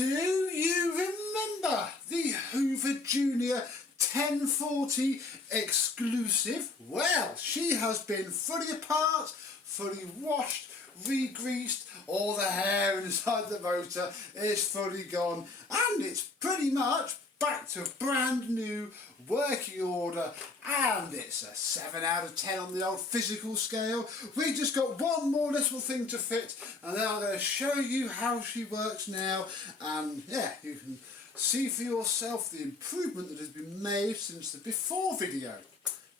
Do you remember the Hoover Junior 1040 exclusive? Well, she has been fully apart, fully washed, re-greased, all the hair inside the motor is fully gone, and it's pretty much back to brand new working order, and it's a 7 out of 10 on the old physical scale. We just got one more little thing to fit, and then I'm going to show you how she works now, and yeah, you can see for yourself the improvement that has been made since the before video.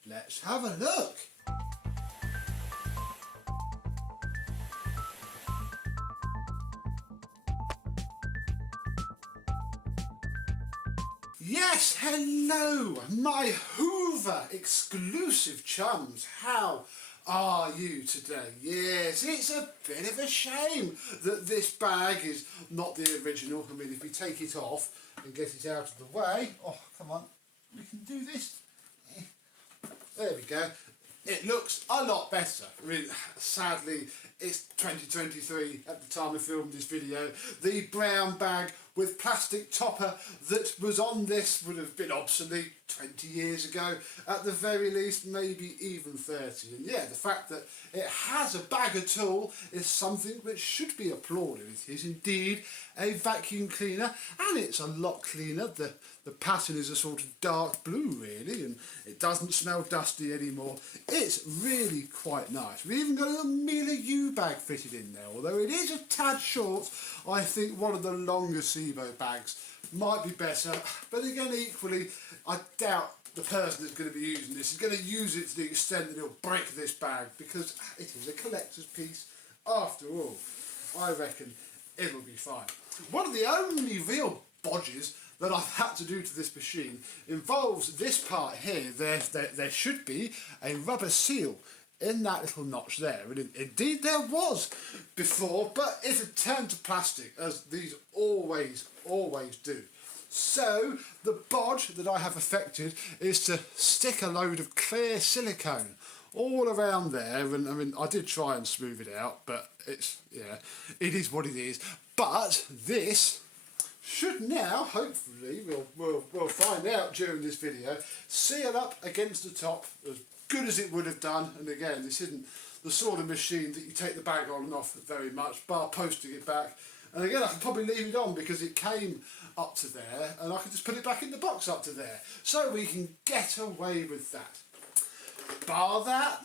Let's have a look. Yes, hello, my Hoover exclusive chums. How are you today? Yes, it's a bit of a shame that this bag is not the original. I mean, if we take it off and get it out of the way, oh, come on, we can do this. There we go. It looks a lot better. I mean, sadly, it's 2023 at the time I filmed this video. The brown bag with plastic topper that was on this would have been obsolete 20 years ago, at the very least, maybe even 30. And yeah, the fact that it has a bag at all is something which should be applauded. It is indeed a vacuum cleaner, and it's a lot cleaner. The pattern is a sort of dark blue really, and it doesn't smell dusty anymore. It's really quite nice. We've even got a little Mila U bag fitted in there, although it is a tad short. I think one of the longer SIBO bags might be better, but again, equally, I doubt the person that's going to be using this is going to use it to the extent that it'll break this bag, because it is a collector's piece after all. I reckon it'll be fine. One of the only real bodges that I've had to do to this machine involves this part here. There should be a rubber seal in that little notch there, and indeed there was before, but it had turned to plastic, as these always do. So the bodge that I have effected is to stick a load of clear silicone all around there, and I mean, I did try and smooth it out, but it is what it is. But this should now, hopefully, we'll find out during this video, seal up against the top as good as it would have done. And again, this isn't the sort of machine that you take the bag on and off very much, bar posting it back. And again, I can probably leave it on because it came up to there, and I can just put it back in the box up to there. So we can get away with that. Bar that,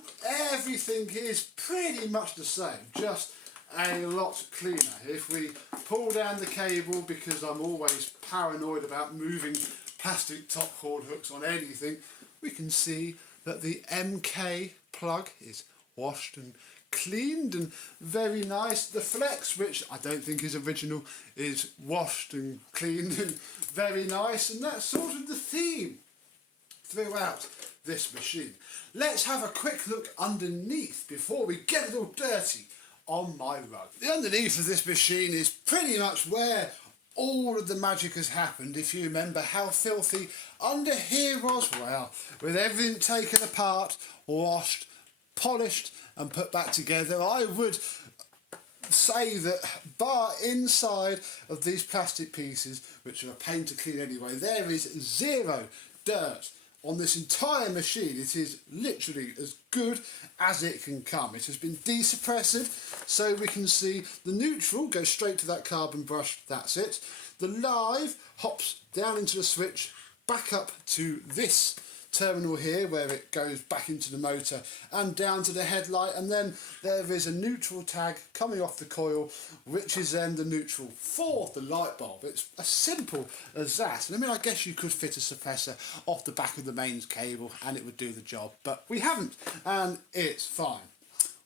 everything is pretty much the same, just a lot cleaner. If we pull down the cable, because I'm always paranoid about moving plastic top cord hooks on anything, we can see that the MK plug is washed and cleaned and very nice. The flex, which I don't think is original, is washed and cleaned and very nice, and that's sort of the theme throughout this machine. Let's have a quick look underneath before we get a little dirty on my rug. The underneath of this machine is pretty much where all of the magic has happened. If you remember how filthy under here was, well, with everything taken apart, washed, polished and put back together, I would say that bar inside of these plastic pieces, which are a pain to clean anyway, there is zero dirt on this entire machine. It is literally as good as it can come. It has been desuppressed, so we can see the neutral goes straight to that carbon brush, that's it. The live hops down into the switch, back up to this terminal here where it goes back into the motor and down to the headlight, and then there is a neutral tag coming off the coil, which is then the neutral for the light bulb. It's as simple as that. And I mean, I guess you could fit a suppressor off the back of the mains cable and it would do the job, but we haven't, and it's fine.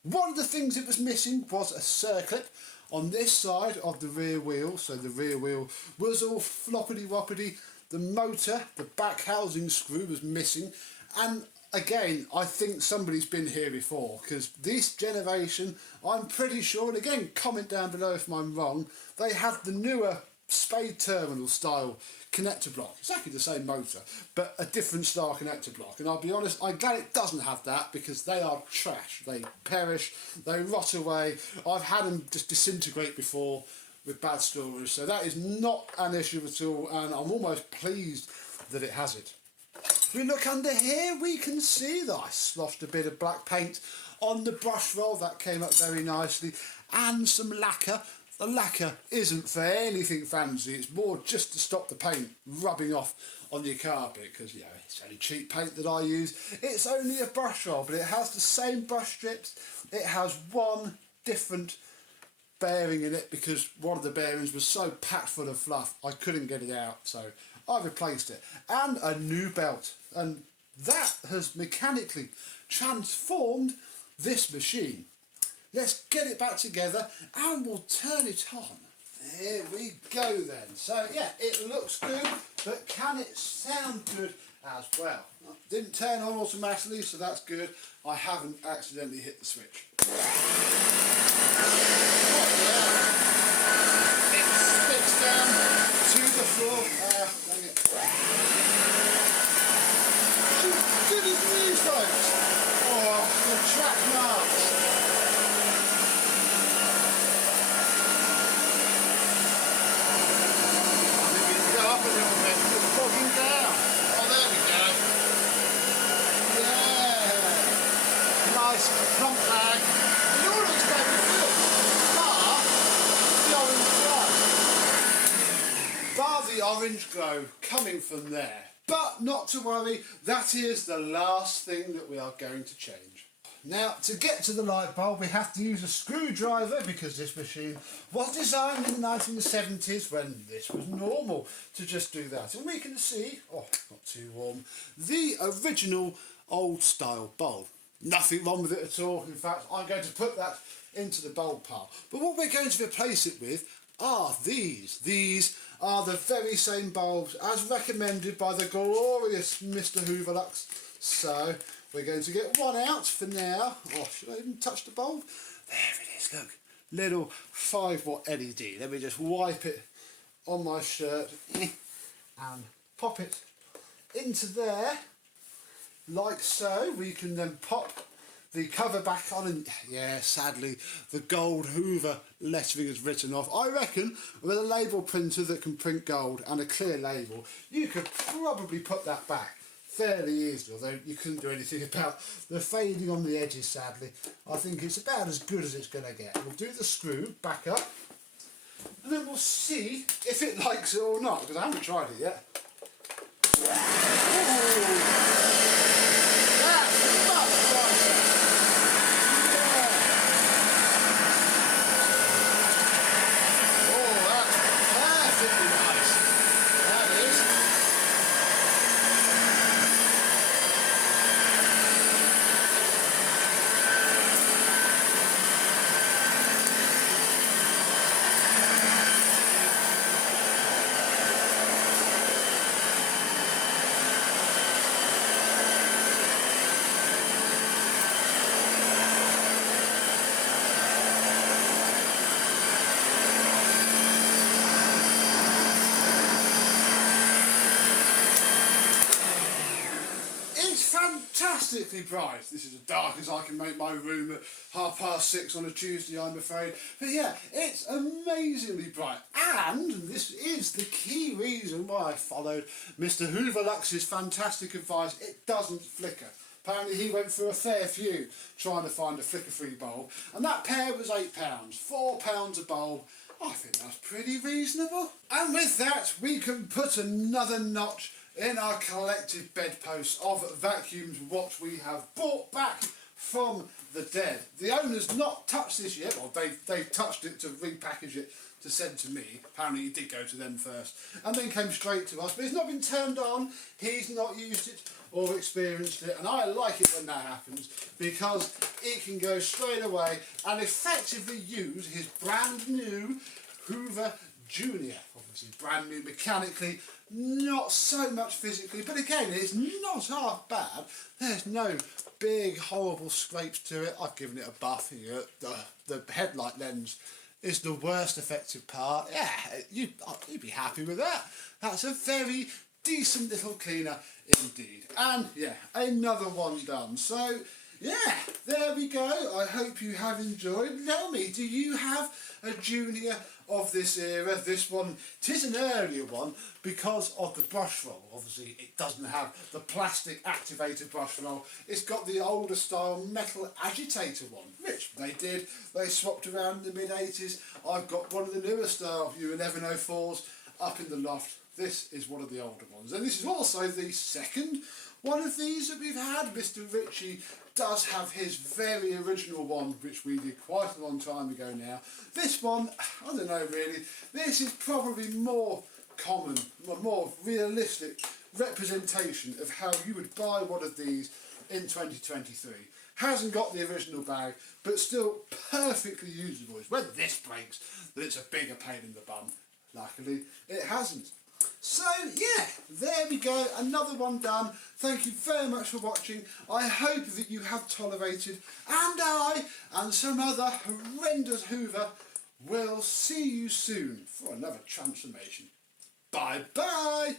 One of the things it was missing was a circlip on this side of the rear wheel, so the rear wheel was all floppity-woppity. The motor, the back housing screw was missing, and again, I think somebody's been here before, because this generation, I'm pretty sure, and again, comment down below if I'm wrong, they have the newer spade terminal style connector block. Exactly the same motor, but a different style connector block. And I'll be honest, I'm glad it doesn't have that, because they are trash. They perish, they rot away. I've had them just disintegrate before with bad stories, so that is not an issue at all, and I'm almost pleased that it has it. If we look under here, we can see that I sloshed a bit of black paint on the brush roll. That came up very nicely, and some lacquer. The lacquer isn't for anything fancy, it's more just to stop the paint rubbing off on your carpet, because you know, it's only cheap paint that I use. It's only a brush roll, but it has the same brush strips. It has one different bearing in it because one of the bearings was so packed full of fluff I couldn't get it out, so I replaced it. And a new belt, and that has mechanically transformed this machine. Let's get it back together and we'll turn it on. Here we go then. So yeah, it looks good, but can it sound good as well? Didn't turn on automatically, so that's good. I haven't accidentally hit the switch. It sticks down to the floor. Dang it. As good as new, folks. Oh, the track marks. Up a little bit, it's bogging down. Oh, there we go. Yeah. Nice plump bag. It all looks very good. Bar the orange glow coming from there. But not to worry, that is the last thing that we are going to change. Now, to get to the light bulb, we have to use a screwdriver because this machine was designed in the 1970s when this was normal to just do that. And we can see, oh, not too warm, the original old style bulb. Nothing wrong with it at all. In fact, I'm going to put that into the bulb pile. But what we're going to replace it with are these. These are the very same bulbs as recommended by the glorious Mr. Hoover Lux. So we're going to get one out for now. Oh, should I even touch the bulb? There it is, look. Little 5-watt LED. Let me just wipe it on my shirt and pop it into there. Like so. We can then pop the cover back on, and yeah, sadly, the gold Hoover lettering is written off. I reckon with a label printer that can print gold and a clear label, you could probably put that back fairly easily, although you couldn't do anything about the fading on the edges, sadly. I think it's about as good as it's going to get. We'll do the screw back up, and then we'll see if it likes it or not, because I haven't tried it yet. Ooh. Fantastically bright. This is as dark as I can make my room at 6:30 on a Tuesday, I'm afraid. But yeah, it's amazingly bright. And this is the key reason why I followed Mr. Hoover Lux's fantastic advice. It doesn't flicker. Apparently he went through a fair few trying to find a flicker-free bulb. And that pair was £8. £4 a bulb. I think that's pretty reasonable. And with that, we can put another notch in our collective bedposts of vacuums what we have brought back from the dead. The owner's not touched this yet, or they've touched it to repackage it to send to me. Apparently he did go to them first and then came straight to us, but it's not been turned on, he's not used it or experienced it, and I like it when that happens because it can go straight away and effectively use his brand new Hoover Junior. Obviously brand new mechanically, not so much physically, but again it's not half bad. There's no big horrible scrapes to it. I've given it a buff. The headlight lens is the worst affected part. Yeah, you'd be happy with that. That's a very decent little cleaner indeed. And yeah, another one done. So yeah, there we go. I hope you have enjoyed. Tell me, do you have a Junior of this era? This one, it is an earlier one because of the brush roll. Obviously, it doesn't have the plastic activated brush roll. It's got the older style metal agitator one, which they did. They swapped around in the mid-80s. I've got one of the newer style U1040s up in the loft. This is one of the older ones, and this is also the second one of these that we've had. Mr. Ritchie does have his very original one, which we did quite a long time ago now. This one, I don't know really, this is probably more common, a more realistic representation of how you would buy one of these in 2023. Hasn't got the original bag, but still perfectly usable. It's when this breaks that it's a bigger pain in the bum. Luckily, it hasn't. So yeah, there we go, another one done. Thank you very much for watching. I hope that you have tolerated, and I and some other horrendous Hoover will see you soon for another transformation. Bye bye.